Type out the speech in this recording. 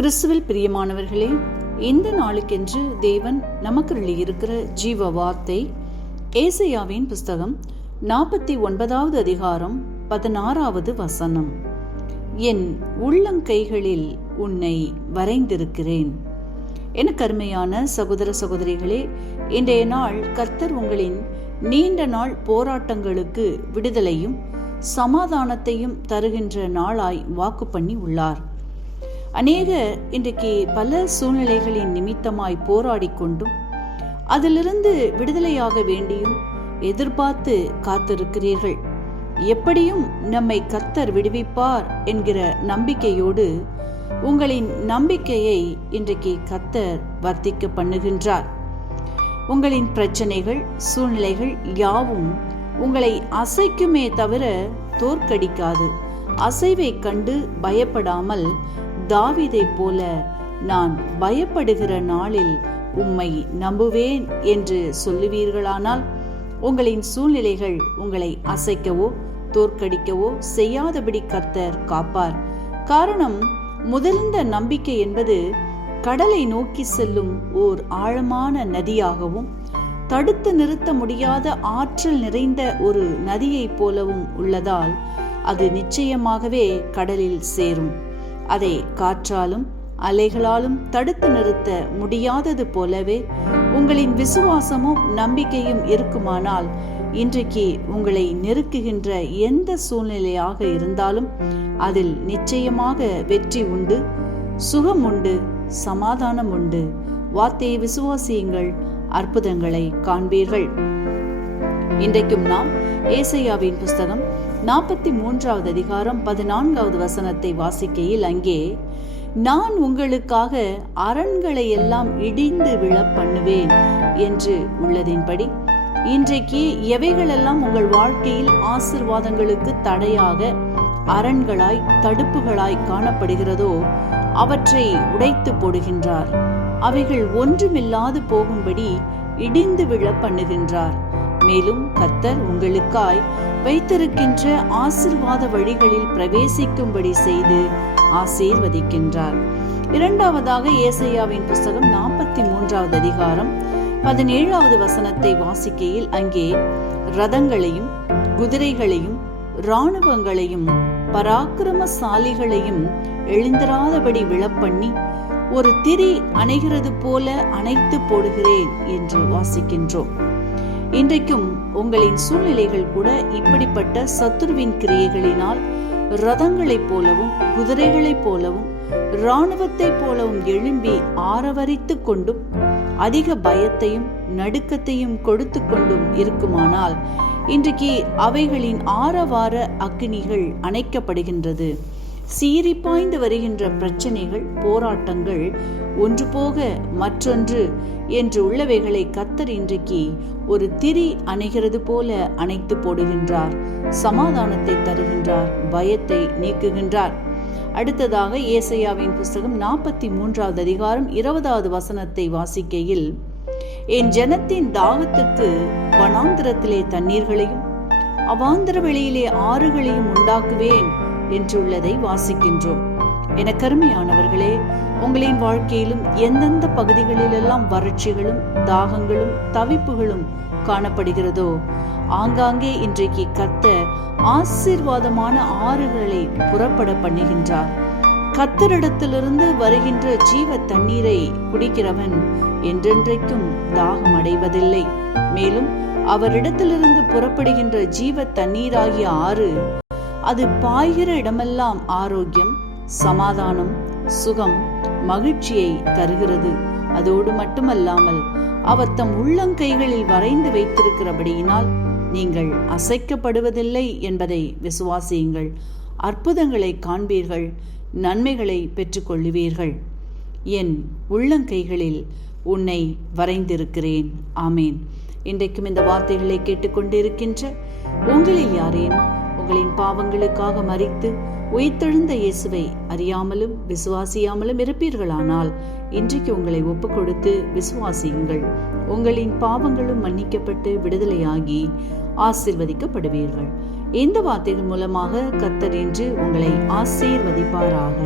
கிறிஸ்துவில் பிரியமானவர்களே இந்த நாளுக்கென்று தேவன் நமக்கு இருக்கிற ஜீவ வார்த்தை ஏசையாவின் புஸ்தகம் நாற்பத்தி ஒன்பதாவது அதிகாரம் பதினாறாவது வசனம். என் உள்ளங்கைகளில் உன்னை வரைந்திருக்கிறேன். என கருமையான சகோதர சகோதரிகளே இன்றைய நாள் கர்த்தர் உங்களின் நீண்ட நாள் போராட்டங்களுக்கு விடுதலையும் சமாதானத்தையும் தருகின்ற நாளாய் வாக்கு பண்ணி உள்ளார். அநேக இன்றைக்கு பல சூழ்நிலைகளின் நிமித்தமாய் போராடி கொண்டும் அதிலிருந்து விடுதலையாக வேண்டியும் எதிர்பார்த்து காத்திருக்கிறீர்கள். எப்படியும் நம்மை கர்த்தர் விடுவிப்பார் என்கிற நம்பிக்கையோடு உங்களின் நம்பிக்கையை இன்றைக்கு கர்த்தர் வர்த்திக்க பண்ணுகின்றார். உங்களின் பிரச்சனைகள் சூழ்நிலைகள் யாவும் உங்களை அசைக்குமே தவிர தோற்கடிக்காது. அசைவை கண்டு பயப்படாமல் தாவிதை போல நான் பயப்படுகிற நாளில் உம்மை நம்புவேன் என்று சொல்லுவீர்களானால் உங்களின் சூழ்நிலைகள் உங்களை அசைக்கவோ தோற்கடிக்கவோ செய்யாதபடி கர்த்தர் காப்பார். காரணம் முதலிந்த நம்பிக்கை என்பது கடலை நோக்கி செல்லும் ஓர் ஆழமான நதியாகவும் தடுத்து நிறுத்த முடியாத ஆற்றல் நிறைந்த ஒரு நதியைப் போலவும் உள்ளதால் அது நிச்சயமாகவே கடலில் சேரும். அதை காற்றாலும் அலைகளாலும் தடுத்து நிறுத்த முடியாதது போலவே உங்களின் விசுவாசமும் நம்பிக்கையும் இருக்குமானால் இன்றைக்கு உங்களை நெருக்குகின்ற எந்த சூழ்நிலையாக இருந்தாலும் அதில் நிச்சயமாக வெற்றி உண்டு சுகம் உண்டு சமாதானம் உண்டு. வார்த்தையை விசுவாசியுங்கள் அற்புதங்களை காண்பீர்கள். இன்றைக்கும் நாம் ஏசையாவின் புஸ்தகம் நாற்பத்தி மூன்றாவது அதிகாரம் பதினான்காவது வசனத்தை வாசிக்கையில் அங்கே நான் உங்களுக்காக அரண்களை எல்லாம் இடிந்து விழ பண்ணுவேன் என்று உள்ளதின்படி இன்றைக்கு எவைகளெல்லாம் உங்கள் வாழ்க்கையில் ஆசிர்வாதங்களுக்கு தடையாக அரண்களாய் தடுப்புகளாய் காணப்படுகிறதோ அவற்றை உடைத்து போடுகின்றார். அவைகள் ஒன்றுமில்லாது போகும்படி இடிந்து விழ பண்ணுகின்றார் மேலும் கர்த்தர் உங்களுக்காய் வைத்திருக்கின்ற ஆசிர்வாத வழிகளில் பிரவேசிக்கும்படி செய்து ஆசீர்வதிக்கின்றார். இரண்டாவதாக ஏசையாவின் புஸ்தகம் நாற்பத்தி மூன்றாவது அதிகாரம் பதினேழாவது வசனத்தை வாசிக்கையில் அங்கே ரதங்களையும் குதிரைகளையும் இராணுவங்களையும் பராக்கிரமசாலிகளையும் எழுந்திராதபடி விழப்பண்ணி ஒரு திரி அணைகிறது போல அணைத்து போடுகிறேன் என்று வாசிக்கின்றோம். இன்றைக்கும் உங்களின் சூழ்நிலைகள் கூட இப்படிப்பட்ட சத்துருவின் கிரியைகளினால் ரதங்களைப் போலவும் குதிரைகளைப் போலவும் இராணுவத்தைப் போலவும் எழும்பி ஆரவரித்து கொண்டும் அதிக பயத்தையும் நடுக்கத்தையும் கொடுத்து கொண்டும் இருக்குமானால் இன்றைக்கு அவைகளின் ஆரவார அக்னிகள் அணைக்கப்படுகின்றது. சீறி பாய்ந்து வருகின்ற பிரச்சனைகள் போராட்டங்கள் ஒன்று போக மற்றொன்று என்று உள்ளவைகளை கத்தர் இன்றைக்கு ஒரு திரி அணைகிறது போல அணைத்து போடுகின்றார். சமாதானத்தை தருகின்றார் பயத்தை நீக்குகின்றார். அடுத்ததாக ஏசையாவின் புஸ்தகம் நாற்பத்தி மூன்றாவது அதிகாரம் இருபதாவது வசனத்தை வாசிக்கையில் என் ஜனத்தின் தாகத்துக்கு வனாந்திரத்திலே தண்ணீர்களையும் அவாந்திர வெளியிலே ஆறுகளையும் உண்டாக்குவேன். என்றுள்ளதை வாசிக்கின்றோம். என கருமையானவர்களே உங்களின் வாழ்க்கையிலும் எந்தெந்த பகுதிகளிலெல்லாம் வறட்சிகளும் தாகங்களும் தவிப்புகளும் காணப்படுகிறதோ ஆங்காங்கே இன்றைக்கு கத்த ஆசீர்வாதமான ஆறுகளை புறப்பட பண்ணுகின்றார். கத்தரிடத்திலிருந்து வருகின்ற ஜீவ தண்ணீரை குடிக்கிறவன் என்றென்றைக்கும் தாகம் அடைவதில்லை. மேலும் அவரிடத்திலிருந்து புறப்படுகின்ற ஜீவ தண்ணீராகிய ஆறு அது பாய்கிற இடமெல்லாம் ஆரோக்கியம் சமாதானம் சுகம் மகிழ்ச்சியை தருகிறது. அதோடு மட்டுமல்லாமல் அவர் தம் உள்ளங்கைகளில் வரைந்து வைத்திருக்கிறபடியினால் நீங்கள் அசைக்கப்படுவதில்லை என்பதை விசுவாசியுங்கள். அற்புதங்களை காண்பீர்கள் நன்மைகளை பெற்றுக்கொள்ளுவீர்கள். என் உள்ளங்கைகளில் உன்னை வரைந்திருக்கிறேன். ஆமேன். இன்றைக்கும் இந்த வார்த்தைகளை கேட்டுக்கொண்டிருக்கின்ற உங்களில் யாரேன் உங்களின் பாவங்களுக்காக மறித்து உயிர்த்தெழுந்த இயேசுவை அறியாமலும் விசுவாசியாமலும் இருப்பீர்களானால் இன்றைக்கு உங்களை ஒப்பு கொடுத்து விசுவாசியுங்கள். உங்களின் பாவங்களும் மன்னிக்கப்பட்டு விடுதலையாகி ஆசிர்வதிக்கப்படுவீர்கள். இந்த வார்த்தைகள் மூலமாக கத்தர் என்று உங்களை ஆசீர்வதிப்பாராக.